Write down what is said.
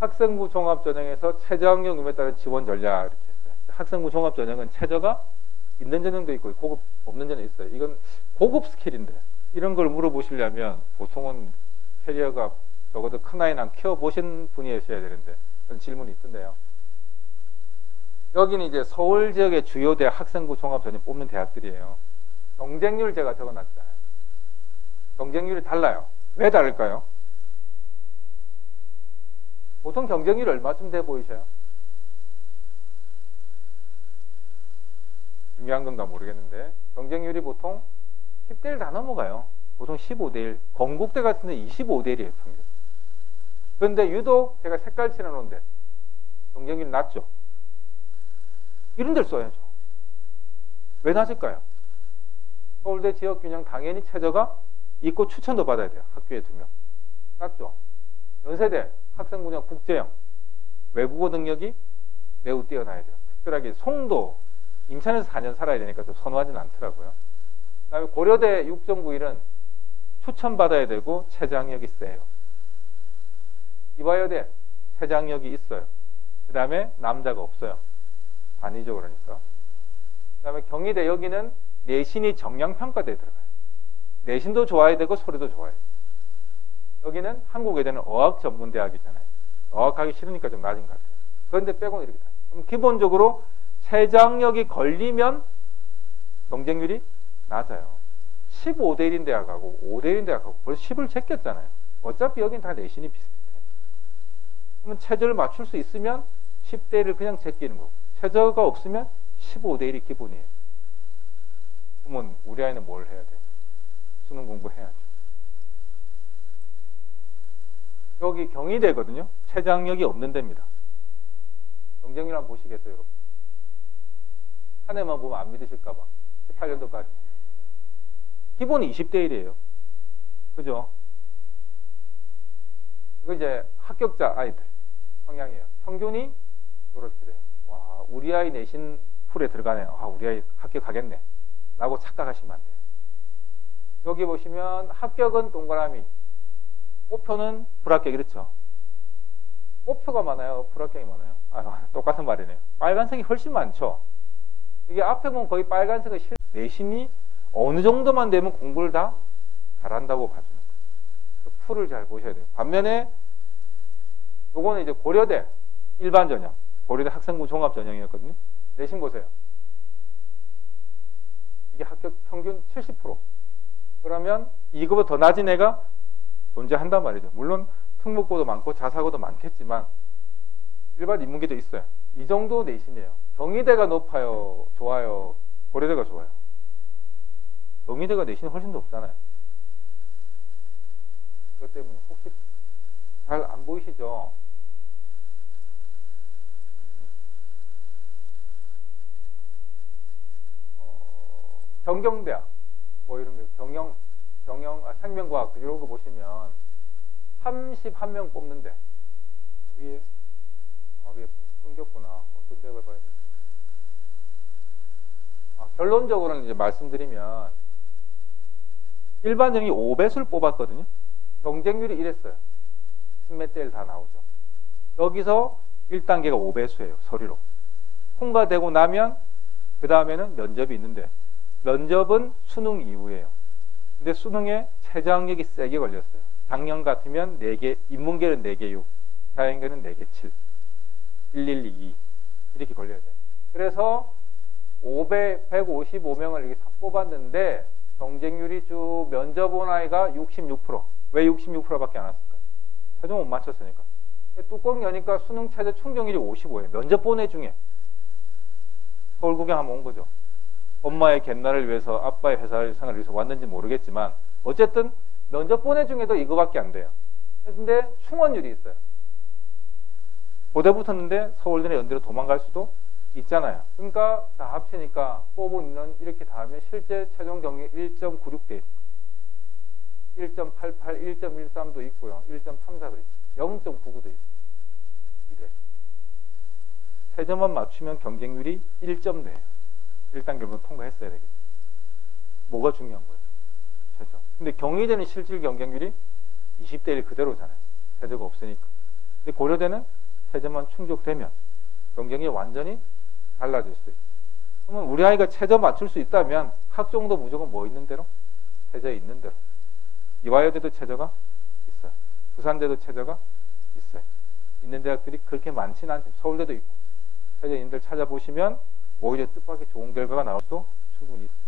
학생부 종합전형에서 최저학력 의무에 따른 지원 전략 이렇게 했어요. 학생부 종합전형은 최저가 있는 전형도 있고 고급 없는 전형이 있어요. 이건 고급 스킬인데 이런 걸 물어보시려면 보통은 캐리어가 적어도 큰 아이는 안 키워보신 분이셔야 되는데 그런 질문이 있던데요. 여기는 이제 서울 지역의 주요 대학 학생부 종합전형 뽑는 대학들이에요. 경쟁률 제가 적어놨잖아요. 경쟁률이 달라요. 왜 다를까요? 보통 경쟁률이 얼마쯤 돼 보이셔요? 중요한 건가 모르겠는데 경쟁률이 보통 10대 1 다 넘어가요. 보통 15대 1. 건국대 같은 데 25대 1이에요. 평균. 그런데 유독 제가 색깔 칠해놓은데 경쟁률이 낮죠. 이런 데를 써야죠. 왜 낮을까요? 서울대 지역균형 당연히 최저가 있고 추천도 받아야 돼요. 학교에 2명. 낮죠. 연세대 학생분야 국제형 외국어 능력이 매우 뛰어나야 돼요. 특별하게 송도 인천에서 4년 살아야 되니까 좀 선호하지는 않더라고요. 그 다음에 고려대 6.91은 추천받아야 되고 최저학력이 세요. 이화여대 최저학력이 있어요. 그 다음에 남자가 없어요. 반이죠. 그러니까. 그 다음에 경희대 여기는 내신이 정량평가대에 들어가요. 내신도 좋아야 되고 소리도 좋아야 돼요. 여기는 한국외대는 어학 전문대학이잖아요. 어학하기 싫으니까 좀 낮은 것 같아요. 그런데 빼고는 이렇게 다. 그럼 기본적으로 최저학력이 걸리면 경쟁률이 낮아요. 15대 1인 대학하고 5대 1인 대학하고 벌써 10을 제꼈잖아요. 어차피 여긴 다 내신이 비슷해요. 그러면 최저를 맞출 수 있으면 10대 1을 그냥 제끼는 거고 최저가 없으면 15대 1이 기본이에요. 그러면 우리 아이는 뭘 해야 돼요? 수능 공부해야죠. 여기 경희대거든요. 최저학력이 없는 데입니다. 경쟁률 한번 보시겠어요, 여러분? 한 해만 보면 안 믿으실까봐. 18년도까지. 기본이 20대 1이에요. 그죠? 이거 이제 합격자 아이들 성향이에요. 평균이 이렇게 돼요. 와, 우리 아이 내신 풀에 들어가네요. 아, 우리 아이 합격하겠네. 라고 착각하시면 안 돼요. 여기 보시면 합격은 동그라미, 꼬표는 불합격. 이렇죠? 꼬표가 많아요? 불합격이 많아요? 아, 똑같은 말이네요. 빨간색이 훨씬 많죠? 이게 앞에 보면 거의 빨간색은 내신이 어느 정도만 되면 공부를 다 잘한다고 봐주는 거예요. 풀을 잘 보셔야 돼요. 반면에 요거는 이제 고려대 일반 전형, 고려대 학생부 종합 전형이었거든요. 내신 보세요. 이게 합격 평균 70%. 그러면 이거보다 더 낮은 애가 존재한단 말이죠. 물론 특목고도 많고 자사고도 많겠지만 일반 인문계도 있어요. 이 정도 내신이에요. 경희대가 높아요? 좋아요? 고려대가 좋아요? 경희대가 내신이 훨씬 더 높잖아요. 그것 때문에 혹시 잘 안 보이시죠? 경경대학 뭐 이런 거 생명과학 이런 거 보시면 31명 뽑는데 위에 위에 끊겼구나. 어떤 대학을 봐야 될지. 결론적으로는 이제 말씀드리면 일반 전형이 5배수를 뽑았거든요. 경쟁률이 이랬어요. 10몇 대 1 다 나오죠. 여기서 1단계가 5배수예요. 서류로. 통과되고 나면 그 다음에는 면접이 있는데 면접은 수능 이후예요. 근데 수능에 최저학력이 세게 걸렸어요. 작년 같으면 4개, 인문계는 4개 6, 자연계는 4개 7, 1122 이렇게 걸려야 돼요. 그래서 155명을 이렇게 뽑았는데 경쟁률이 쭉 면접 온 아이가 66%. 왜 66%밖에 안 왔을까요? 최종 못 맞췄으니까. 뚜껑 여니까 수능 최저 충족률이 55예요. 면접 본 애 중에 서울 구경 한번 온 거죠. 엄마의 갯날을 위해서 아빠의 회사 생활을 위해서 왔는지 모르겠지만 어쨌든 면접 본 애 중에도 이거밖에 안 돼요. 근데 충원율이 있어요. 고대 붙었는데 서울대나 연대로 도망갈 수도 있잖아요. 그러니까 다 합치니까 뽑은 인원 이렇게 다 하면 실제 최종 경력 1.96대 1, 1.88, 1.13도 있고요. 1.34도 있어요. 0.99도 있어요. 이래. 최저만 맞추면 경쟁률이 1점대예요. 1단계로 통과했어야 되겠죠. 뭐가 중요한 거예요? 최저. 근데 경희대는 실질 경쟁률이 20대 1 그대로잖아요. 최저가 없으니까. 근데 고려대는 최저만 충족되면 경쟁이 완전히 달라질 수 있어요. 그러면 우리 아이가 최저 맞출 수 있다면 학종도 무조건 뭐 있는 대로? 최저 있는 대로. 이화여대도 최저가 있어요. 부산대도 최저가 있어요. 있는 대학들이 그렇게 많지는 않지만 서울대도 있고 최저 있는 데를 찾아보시면 오히려 뜻밖의 좋은 결과가 나올 수도 충분히 있어요.